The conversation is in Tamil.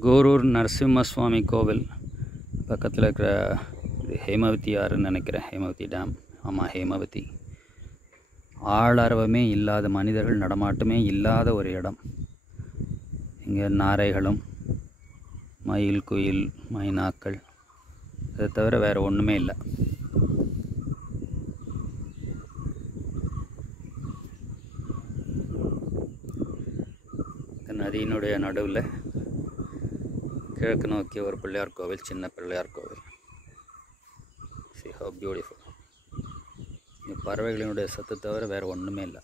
கோரூர் நரசிம்மசுவாமி கோவில் பக்கத்தில் இருக்கிற இது ஹேமவதி ஆறுன்னு நினைக்கிறேன். ஹேமவதி டேம். ஆமாம், ஹேமவதி. ஆளரவமே இல்லாத, மனிதர்கள் நடமாட்டமே இல்லாத ஒரு இடம். இங்கே நாரைகளும் மயில், குயில், மைனாக்கள், அதை தவிர வேறு ஒன்றுமே இல்லை. இந்த நதியினுடைய நடுவில் கிழக்கு நோக்கி ஒரு பிள்ளையார் கோவில், சின்ன பிள்ளையார் கோவில். See how beautiful. இந்த பறவைகளினுடைய சத்து தவிர வேறு ஒன்றுமே இல்லை.